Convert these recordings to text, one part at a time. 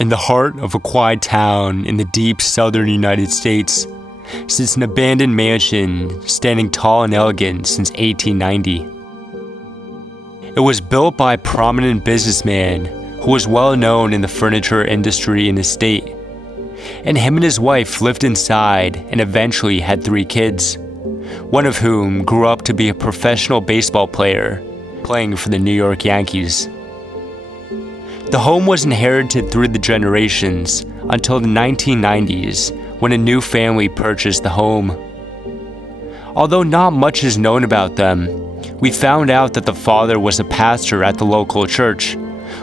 In the heart of a quiet town in the deep southern United States sits an abandoned mansion standing tall and elegant since 1890. It was built by a prominent businessman who was well known in the furniture industry in his state, and him and his wife lived inside and eventually had 3 kids, one of whom grew up to be a professional baseball player playing for the New York Yankees. The home was inherited through the generations until the 1990s when a new family purchased the home. Although not much is known about them, we found out that the father was a pastor at the local church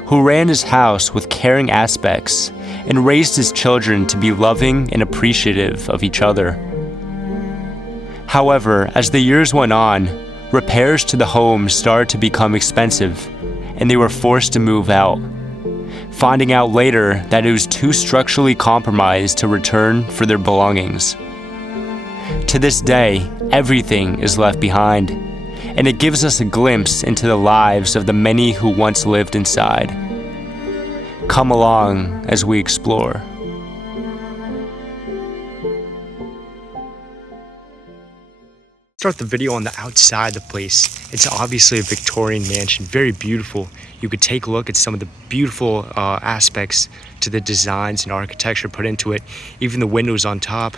who ran his house with caring aspects and raised his children to be loving and appreciative of each other. However, as the years went on, repairs to the home started to become expensive, and they were forced to move out, finding out later that it was too structurally compromised to return for their belongings. To this day, everything is left behind, and it gives us a glimpse into the lives of the many who once lived inside. Come along as we explore. Start the video on the outside the place. It's obviously a Victorian mansion, very beautiful. You could take a look at some of the beautiful aspects to the designs and architecture put into it, even the windows on top.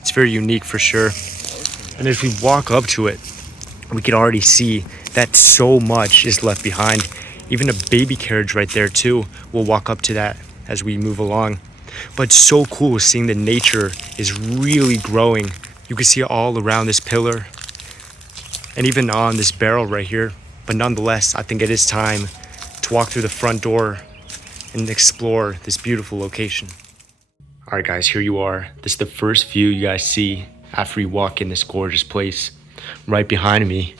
It's very unique for sure. And as we walk up to it, we can already see that so much is left behind. Even a baby carriage right there too. We'll walk up to that as we move along. But it's so cool seeing the nature is really growing. You can see it all around this pillar and even on this barrel right here. But nonetheless, I think it is time to walk through the front door and explore this beautiful location. All right, guys, here you are. This is the first view you guys see after you walk in this gorgeous place. Right behind me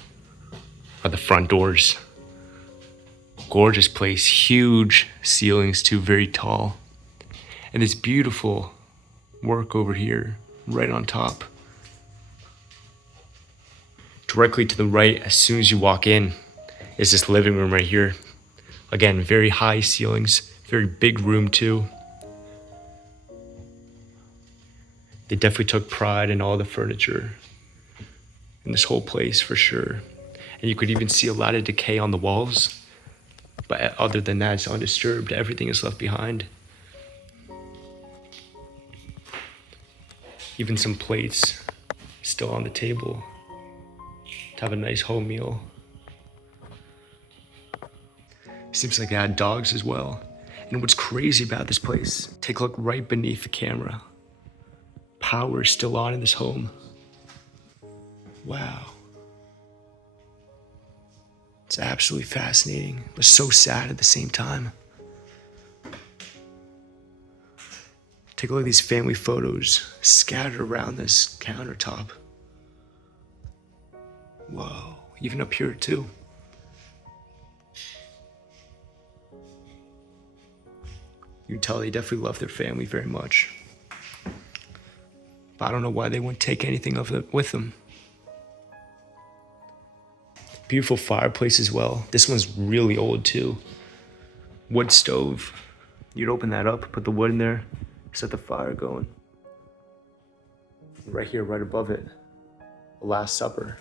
are the front doors. Gorgeous place, huge ceilings too, very tall. And this beautiful work over here, right on top. Directly to the right, as soon as you walk in, is this living room right here. Again, very high ceilings, very big room too. They definitely took pride in all the furniture in this whole place for sure. And you could even see a lot of decay on the walls. But other than that, it's undisturbed. Everything is left behind. Even some plates still on the table to have a nice home meal. Seems like they had dogs as well. And what's crazy about this place, take a look right beneath the camera. Power is still on in this home. Wow. It's absolutely fascinating, but so sad at the same time. Take a look at these family photos scattered around this countertop. Whoa, even up here too. You can tell they definitely love their family very much. But I don't know why they wouldn't take anything of it with them. Beautiful fireplace as well. This one's really old too. Wood stove. You'd open that up, put the wood in there, set the fire going. Right here, right above it, the Last Supper.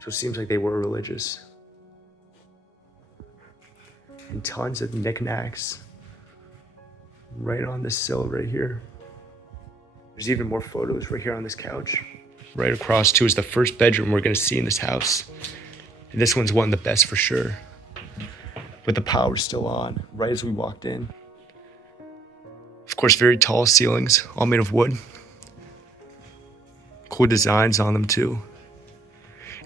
So it seems like they were religious. And tons of knickknacks right on this sill right here. There's even more photos right here on this couch. Right across too is the first bedroom we're gonna see in this house. And this one's one of the best for sure. With the power still on, right as we walked in. Of course, very tall ceilings, all made of wood. Cool designs on them too.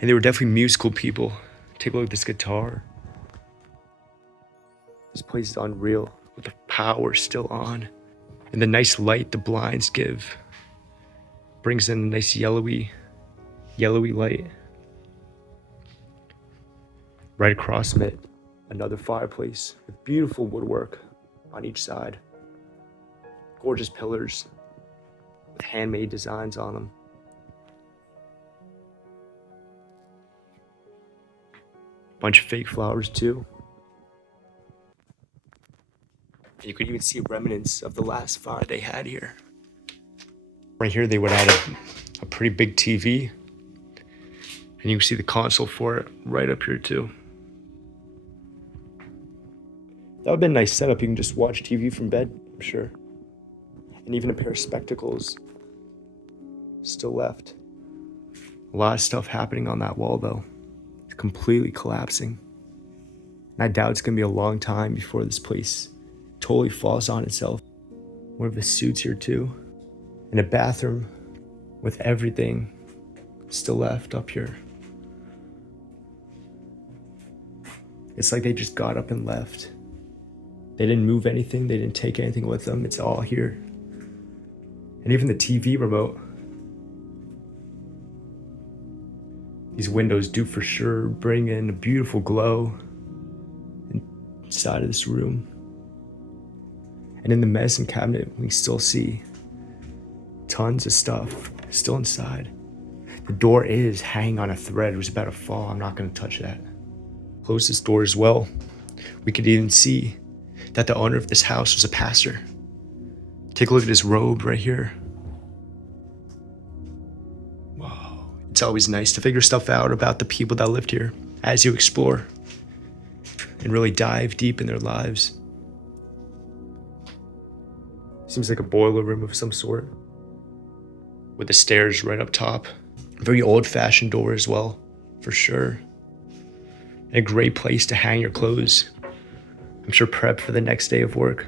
And they were definitely musical people. Take a look at this guitar. This place is unreal, with the power still on. And the nice light the blinds give brings in a nice yellowy light. Right across from it, another fireplace with beautiful woodwork on each side. Gorgeous pillars with handmade designs on them. Bunch of fake flowers too. You could even see remnants of the last fire they had here. Right here, they would add a pretty big TV. And you can see the console for it right up here too. That would have been a nice setup. You can just watch TV from bed, I'm sure. And even a pair of spectacles still left. A lot of stuff happening on that wall though. It's completely collapsing. And I doubt it's gonna be a long time before this place totally falls on itself. One of the suits here too. And a bathroom with everything still left up here. It's like they just got up and left. They didn't move anything. They didn't take anything with them. It's all here. And even the TV remote. These windows do for sure bring in a beautiful glow inside of this room. And in the medicine cabinet, we still see tons of stuff still inside. The door is hanging on a thread. It was about to fall. I'm not gonna touch that. Close this door as well. We could even see that the owner of this house was a pastor. Take a look at his robe right here. Wow. It's always nice to figure stuff out about the people that lived here as you explore and really dive deep in their lives. Seems like a boiler room of some sort with the stairs right up top. Very old-fashioned door as well, for sure. And a great place to hang your clothes. I'm sure prep for the next day of work.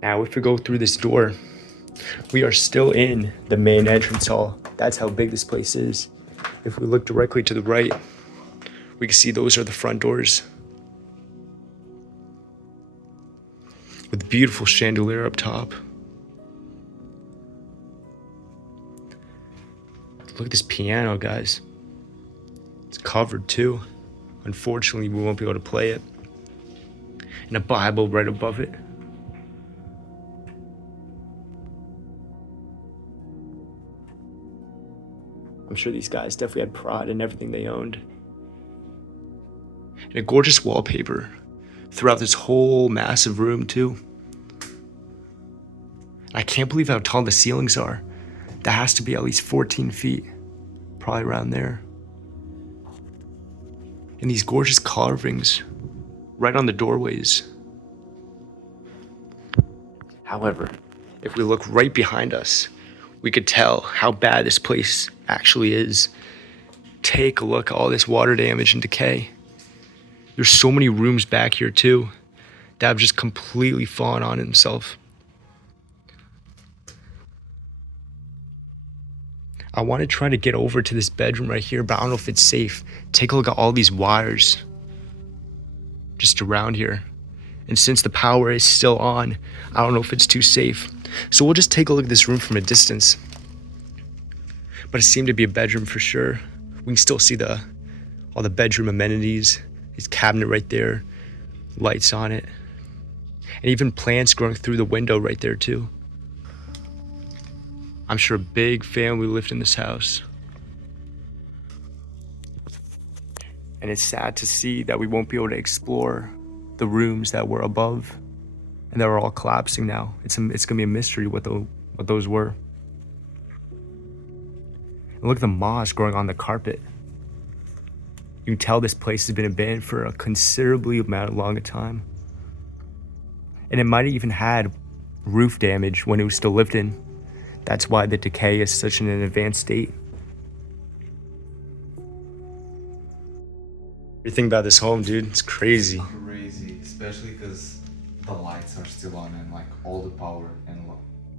Now, if we go through this door, we are still in the main entrance hall. That's how big this place is. If we look directly to the right, we can see those are the front doors. With a beautiful chandelier up top. Look at this piano, guys. It's covered too. Unfortunately, we won't be able to play it. And a Bible right above it. I'm sure these guys definitely had pride in everything they owned. And a gorgeous wallpaper throughout this whole massive room too. I can't believe how tall the ceilings are. That has to be at least 14 feet, probably around there. And these gorgeous carvings right on the doorways. However, if we look right behind us, we could tell how bad this place actually is. Take a look at all this water damage and decay. There's so many rooms back here too that have just completely fallen on himself. I want to try to get over to this bedroom right here, but I don't know if it's safe. Take a look at all these wires just around here. And since the power is still on, I don't know if it's too safe. So we'll just take a look at this room from a distance. But it seemed to be a bedroom for sure. We can still see all the bedroom amenities. His cabinet right there, lights on it. And even plants growing through the window right there too. I'm sure a big family lived in this house. And it's sad to see that we won't be able to explore the rooms that were above and that are all collapsing now. It's gonna be a mystery what those were. And look at the moss growing on the carpet. You can tell this place has been abandoned for a considerably long time. And it might have even had roof damage when it was still lived in. That's why the decay is such in an advanced state. What do you think about this home, dude? It's crazy. Crazy, especially because the lights are still on and like all the power and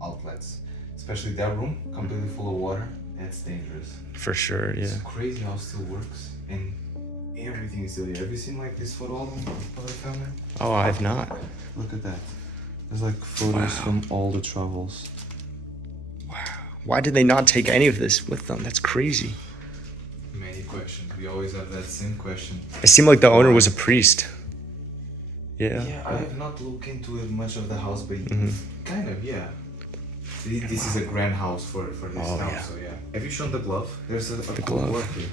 outlets. Especially that room, completely full of water. That's dangerous. For sure, yeah. It's crazy how it still works and everything is still here. Have you seen like this photo album of the family? Oh, I have not. Look at that. There's like photos from all the travels. Wow. Why did they not take any of this with them? That's crazy. Many questions. We always have that same question. It seemed like the owner was a priest. Yeah. Yeah, I have not looked into it much of the house, but kind of, yeah. This is a grand house for this house, yeah. So yeah. Have you shown the glove? There's a glove. work here.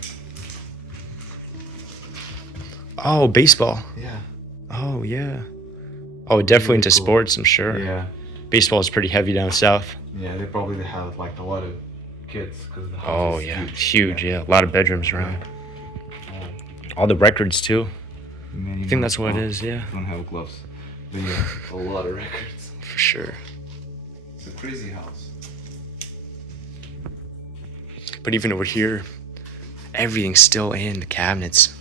Oh, baseball. Yeah. Oh, yeah. Oh, definitely into Really cool. sports, I'm sure. Yeah. Baseball is pretty heavy down south. Yeah, they probably have like a lot of kids because the house Oh, is yeah. huge. It's huge, yeah. A lot of bedrooms around. Oh, All the records, too. many I think that's what it is, yeah. Don't have gloves. But yeah, a lot of records. For sure. It's a crazy house. But even over here, everything's still in the cabinets.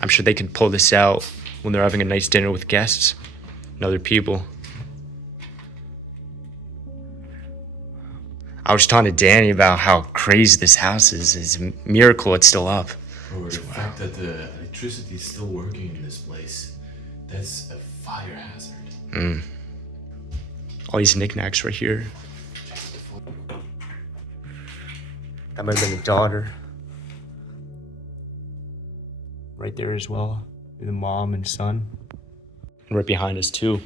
I'm sure they could pull this out when they're having a nice dinner with guests and other people. I was talking to Danny about how crazy this house is. It's a miracle it's still up. Or the fact that the electricity is still working in this place. That's a fire hazard. All these knickknacks right here. That might have been a daughter. Right there as well. The mom and son. And right behind us too.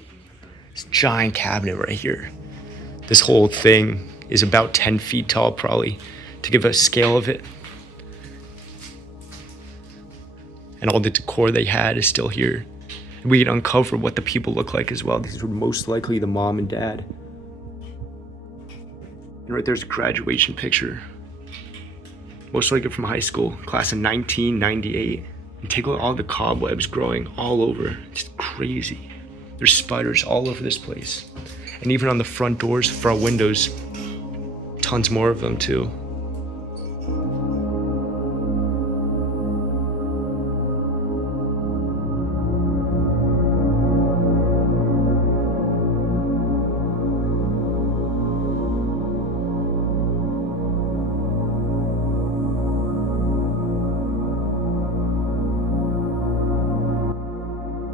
This giant cabinet right here. This whole thing is about 10 feet tall probably, to give a scale of it. And all the decor they had is still here. And we can uncover what the people look like as well. These were most likely the mom and dad. And right there's a graduation picture. Most likely from high school, class of 1998. And take a look at all the cobwebs growing all over. It's crazy. There's spiders all over this place. And even on the front doors, front windows, tons more of them too.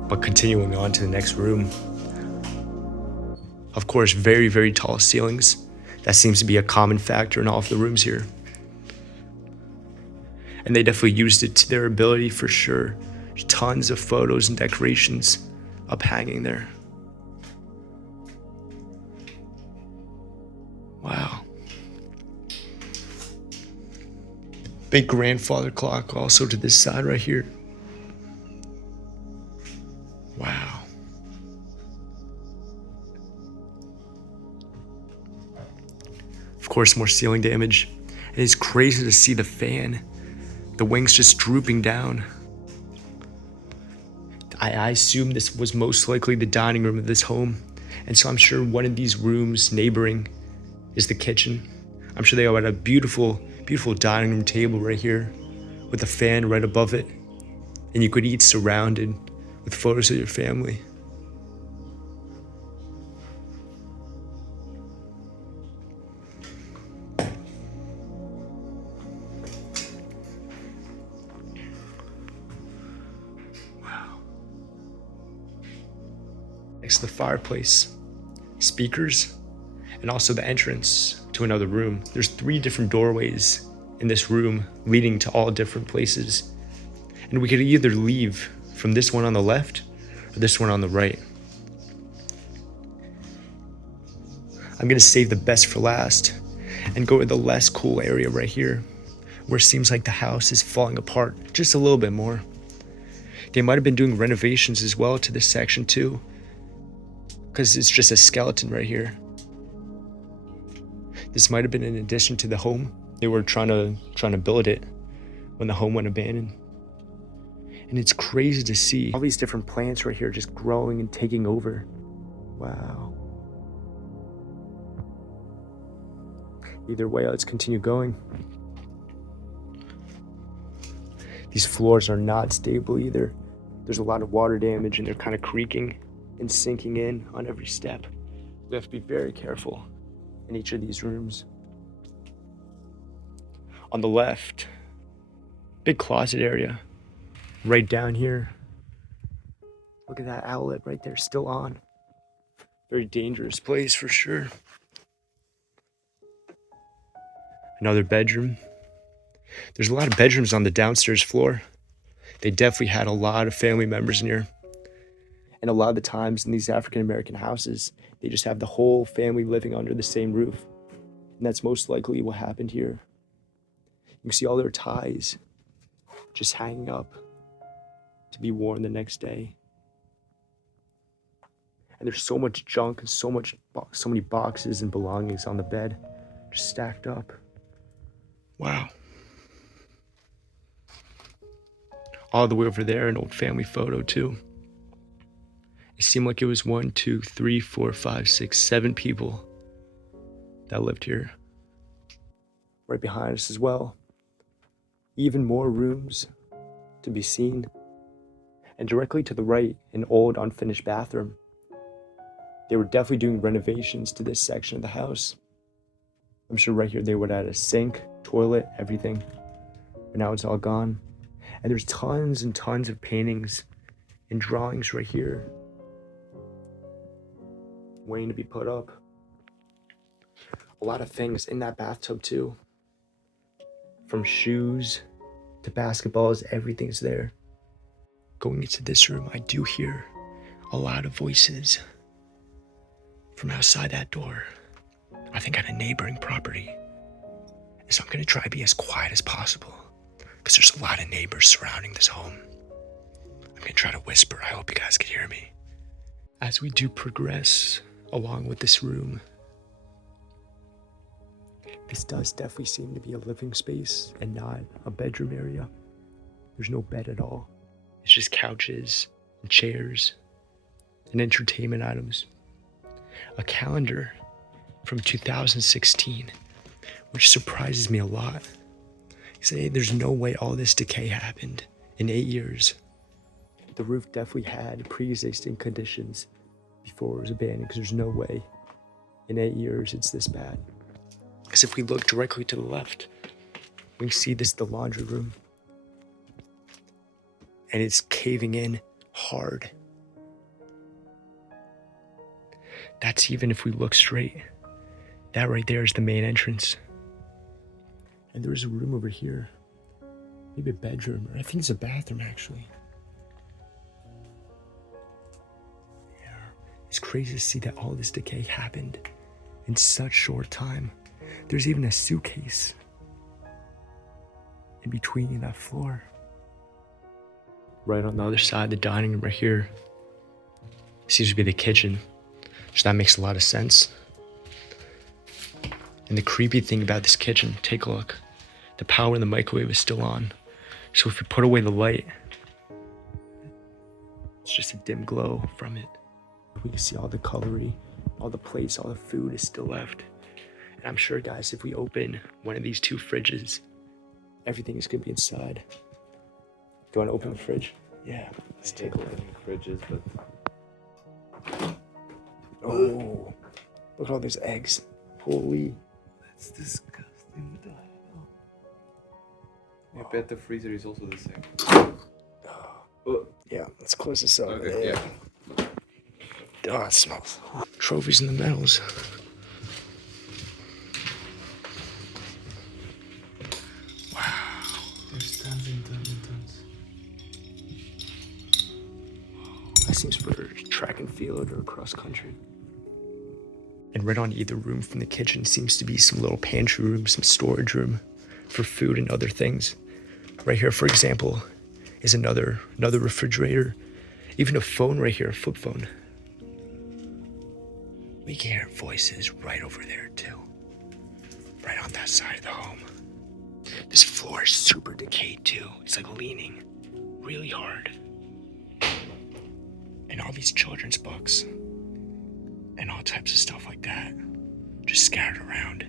But continuing on to the next room. Of course, very, very tall ceilings. That seems to be a common factor in all of the rooms here. And they definitely used it to their ability for sure. Tons of photos and decorations up hanging there. Wow. Big grandfather clock also to this side right here. Wow. Of course, more ceiling damage. And it's crazy to see the fan. The wings just drooping down. I assume this was most likely the dining room of this home. And so I'm sure one of these rooms neighboring is the kitchen. I'm sure they all had a beautiful, beautiful dining room table right here with a fan right above it. And you could eat surrounded with photos of your family. Wow. Next to the fireplace, speakers, and also the entrance to another room. There's 3 different doorways in this room leading to all different places. And we could either leave from this one on the left or this one on the right. I'm gonna save the best for last and go to the less cool area right here, where it seems like the house is falling apart just a little bit more. They might have been doing renovations as well to this section too, because it's just a skeleton right here. This might have been in addition to the home. They were trying to build it when the home went abandoned. And it's crazy to see all these different plants right here just growing and taking over. Wow. Either way, let's continue going. These floors are not stable either. There's a lot of water damage and they're kind of creaking and sinking in on every step. We have to be very careful in each of these rooms. On the left, big closet area. Right down here. Look at that outlet right there, still on. Very dangerous place for sure. Another bedroom. There's a lot of bedrooms on the downstairs floor. They definitely had a lot of family members in here. And a lot of the times in these African American houses, they just have the whole family living under the same roof. And that's most likely what happened here. You can see all their ties just hanging up. to be worn the next day. And there's so much junk and so many boxes and belongings on the bed, just stacked up. Wow. All the way over there, an old family photo too. It seemed like it was 1, 2, 3, 4, 5, 6, 7 people that lived here. Right behind us as well. Even more rooms to be seen. And directly to the right, an old unfinished bathroom. They were definitely doing renovations to this section of the house. I'm sure right here they would add a sink, toilet, everything. But now it's all gone. And there's tons and tons of paintings and drawings right here, waiting to be put up. A lot of things in that bathtub too. From shoes to basketballs, everything's there. Going into this room, I do hear a lot of voices from outside that door. I think on a neighboring property. So I'm gonna try to be as quiet as possible because there's a lot of neighbors surrounding this home. I'm gonna try to whisper. I hope you guys can hear me. As we do progress along with this room, this does definitely seem to be a living space and not a bedroom area. There's no bed at all. It's just couches and chairs and entertainment items. A calendar from 2016, which surprises me a lot. You say there's no way all this decay happened in 8 years. The roof definitely had pre-existing conditions before it was abandoned, because there's no way in 8 years it's this bad. Because if we look directly to the left, we can see the laundry room. And it's caving in hard. That's even if we look straight. That right there is the main entrance. And there's a room over here. Maybe a bedroom, or I think it's a bathroom actually. Yeah. It's crazy to see that all this decay happened in such short time. There's even a suitcase in between that floor. Right on the other side, the dining room right here seems to be the kitchen. So that makes a lot of sense. And the creepy thing about this kitchen, take a look. The power in the microwave is still on. So if we put away the light, it's just a dim glow from it. We can see all the cutlery, all the plates, all the food is still left. And I'm sure, guys, if we open one of these 2 fridges, everything is gonna be inside. Do you want to open the fridge? Yeah, let's take a look. Fridges, but oh, look at all those eggs. Holy. that's disgusting. What the hell? I bet the freezer is also the same. Oh. Yeah, let's close this up. Okay, yeah. Oh, it smells. Trophies in the metals. There's tons and tons and tons. That seems for track and field or cross country. And right on either room from the kitchen seems to be some little pantry room, some storage room for food and other things. Right here, for example, is another refrigerator. Even a phone right here, a flip phone. We can hear voices right over there too. Right on that side of the home. This floor is super decayed too. It's like leaning really hard. And all these children's books and all types of stuff like that just scattered around.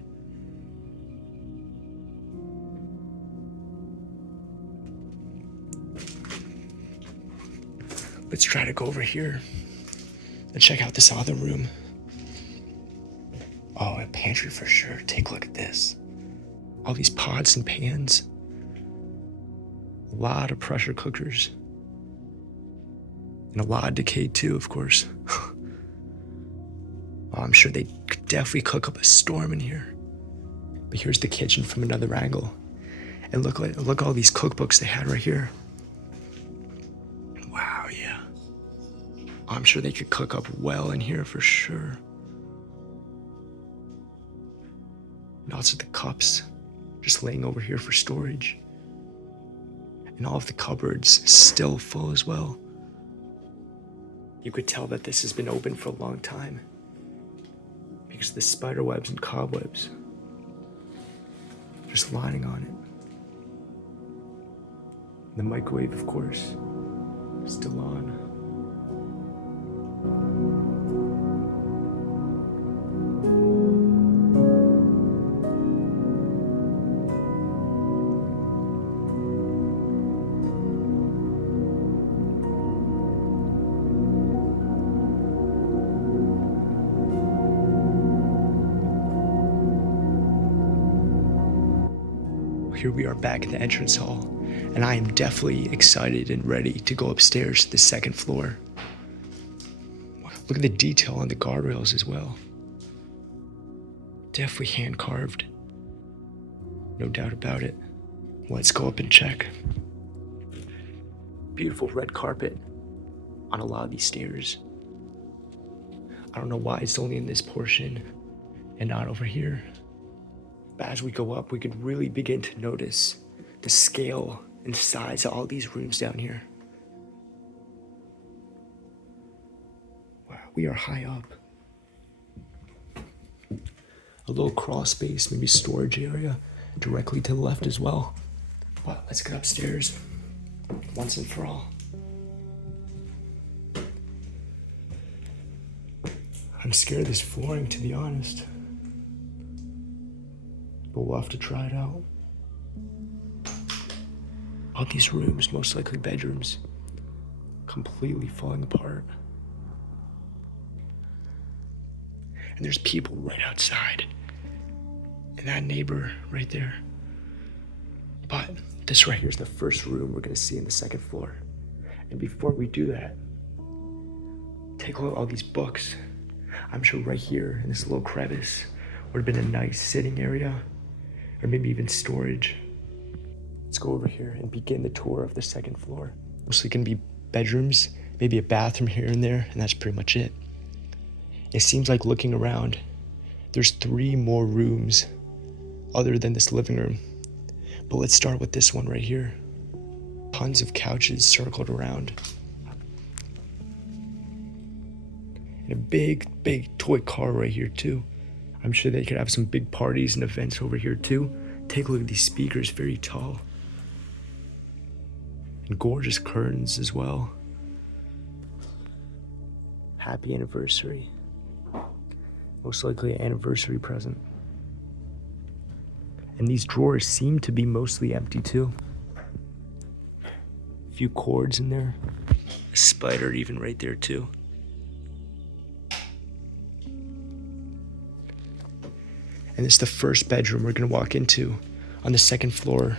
Let's try to go over here and check out this other room. Oh, a pantry for sure. Take a look at this. All these pots and pans. A lot of pressure cookers. And a lot of decay too, of course. Oh, I'm sure they could definitely cook up a storm in here. But here's the kitchen from another angle. And look all these cookbooks they had right here. Wow, yeah. I'm sure they could cook up well in here for sure. And also the cups just laying over here for storage. And And all of the cupboards still full as well. You could tell that this has been open for a long time because of the spider webs and cobwebs just lining on it. The microwave, of course, still on. Here we are back in the entrance hall, and I am definitely excited and ready to go upstairs to the second floor. Look at the detail on the guardrails as well. Definitely hand carved. No doubt about it. Let's go up and check. Beautiful red carpet on a lot of these stairs. I don't know why it's only in this portion and not over here. But as we go up, we could really begin to notice the scale and size of all these rooms down here. Wow, we are high up. A little crawl space, maybe storage area, directly to the left as well. But let's get upstairs once and for all. I'm scared of this flooring, to be honest. But we'll have to try it out. All these rooms, most likely bedrooms, completely falling apart. And there's people right outside. And that neighbor right there. But this right here is the first room we're gonna see in the second floor. And before we do that, take a look at all these books. I'm sure right here in this little crevice would have been a nice sitting area, or maybe even storage. Let's go over here and begin the tour of the second floor. Mostly gonna be bedrooms, maybe a bathroom here and there, and that's pretty much it. It seems like looking around, there's 3 more rooms other than this living room. But let's start with this one right here. Tons of couches circled around. And a big toy car right here too. I'm sure they could have some big parties and events over here too. Take a look at these speakers, very tall. And gorgeous curtains as well. Happy anniversary. Most likely an anniversary present. And these drawers seem to be mostly empty too. A few cords in there. A spider even right there too. And this is the first bedroom we're gonna walk into on the second floor.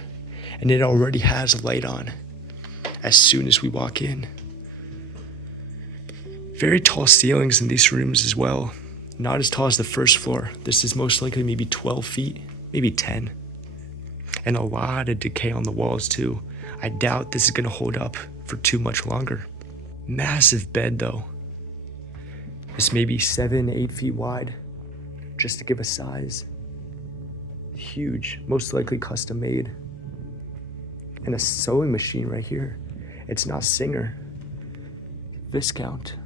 And it already has a light on as soon as we walk in. Very tall ceilings in these rooms as well. Not as tall as the first floor. This is most likely maybe 12 feet, maybe 10. And a lot of decay on the walls too. I doubt this is gonna hold up for too much longer. Massive bed though. This may be 7, 8 feet wide, just to give a size. Huge, most likely custom made. And a sewing machine right here. It's not Singer, Viscount.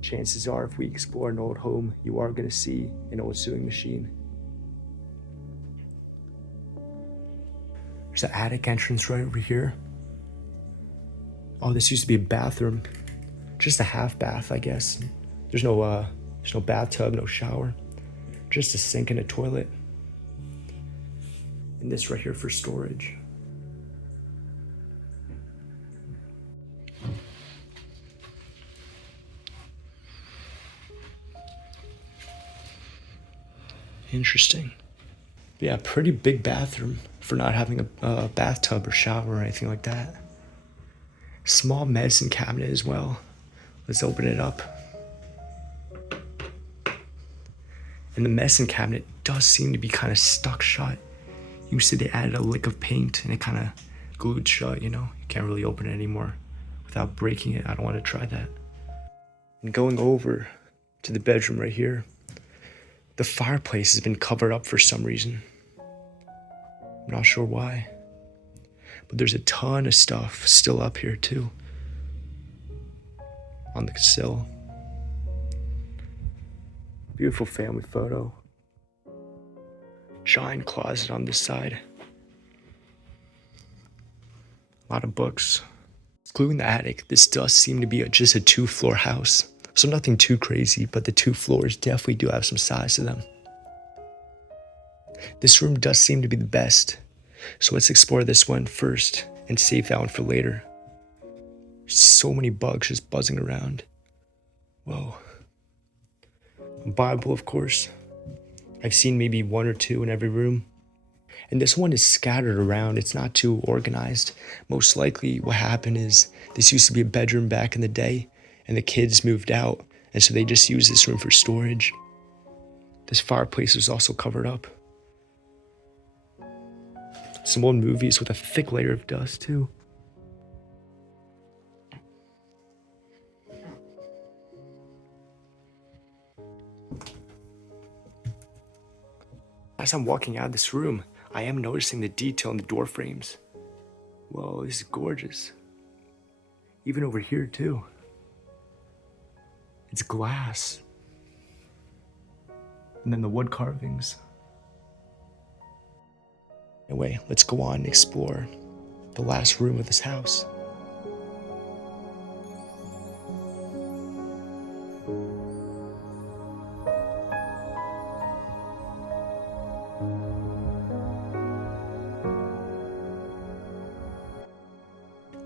Chances are if we explore an old home, you are gonna see an old sewing machine. There's an attic entrance right over here. Oh, this used to be a bathroom. Just a half bath, I guess. There's no bathtub, no shower. Just a sink and a toilet. And this right here for storage. Interesting. Yeah, pretty big bathroom for not having a bathtub or shower or anything like that. Small medicine cabinet as well. Let's open it up. And the medicine cabinet does seem to be kind of stuck shut. You see they added a lick of paint and it kind of glued shut, you know? You can't really open it anymore without breaking it. I don't want to try that. And going over to the bedroom right here, the fireplace has been covered up for some reason. I'm not sure why. But there's a ton of stuff still up here too. On the sill. Beautiful family photo. Giant closet on this side. A lot of books. Excluding the attic, this does seem to be just a 2-floor house. So nothing too crazy, but the 2 floors definitely do have some size to them. This room does seem to be the best. So let's explore this one first and save that one for later. There's so many bugs just buzzing around. Whoa. A Bible, of course. I've seen maybe 1 or 2 in every room. And this one is scattered around. It's not too organized. Most likely what happened is this used to be a bedroom back in the day and the kids moved out. And so they just used this room for storage. This fireplace was also covered up. Some old movies with a thick layer of dust too. As I'm walking out of this room, I am noticing the detail in the door frames. Whoa, this is gorgeous. Even over here too. It's glass. And then the wood carvings. Anyway, let's go on and explore the last room of this house.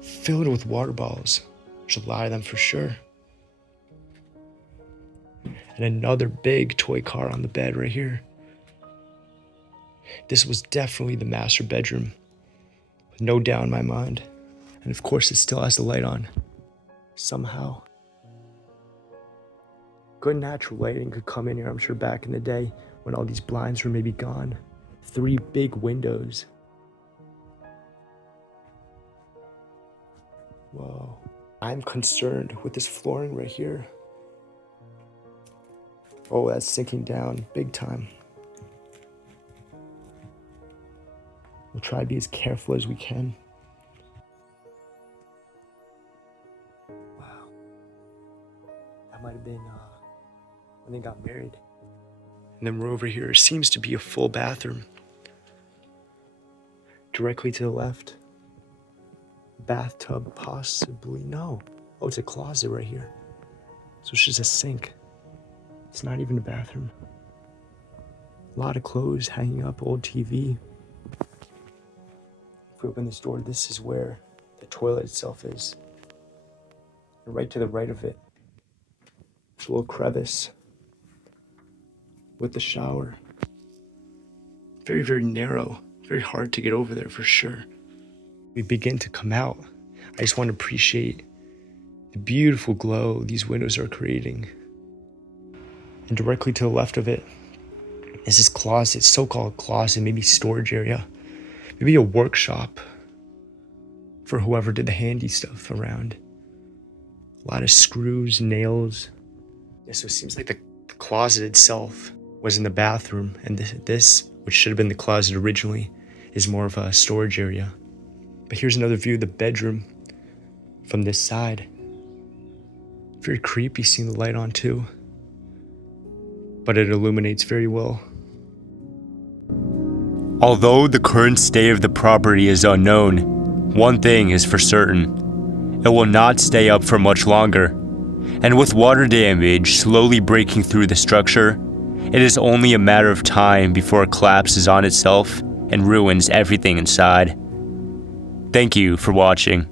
Filled with water bottles. There's a lot of them for sure. And another big toy car on the bed right here. This was definitely the master bedroom. No doubt in my mind. And of course it still has the light on. Somehow. Good natural lighting could come in here, I'm sure, back in the day when all these blinds were maybe gone. 3 big windows. Whoa. I'm concerned with this flooring right here. Oh, that's sinking down big time. We'll try to be as careful as we can. Wow. That might have been when they got married. And then we're over here. Seems to be a full bathroom. Directly to the left. Bathtub, possibly. No. Oh, it's a closet right here. So it's just a sink. It's not even a bathroom. A lot of clothes hanging up, old TV. If we open this door, this is where the toilet itself is. And right to the right of it, there's a little crevice with the shower. Very, very narrow. Very hard to get over there for sure. We begin to come out. I just want to appreciate the beautiful glow these windows are creating. And directly to the left of it is this closet, so-called closet, maybe storage area. Maybe a workshop for whoever did the handy stuff around. A lot of screws, nails. Yeah, so it seems like the closet itself was in the bathroom, and this, which should have been the closet originally, is more of a storage area. But here's another view of the bedroom from this side. Very creepy seeing the light on too. But it illuminates very well. Although the current state of the property is unknown, one thing is for certain. It will not stay up for much longer. And with water damage slowly breaking through the structure, it is only a matter of time before it collapses on itself and ruins everything inside. Thank you for watching.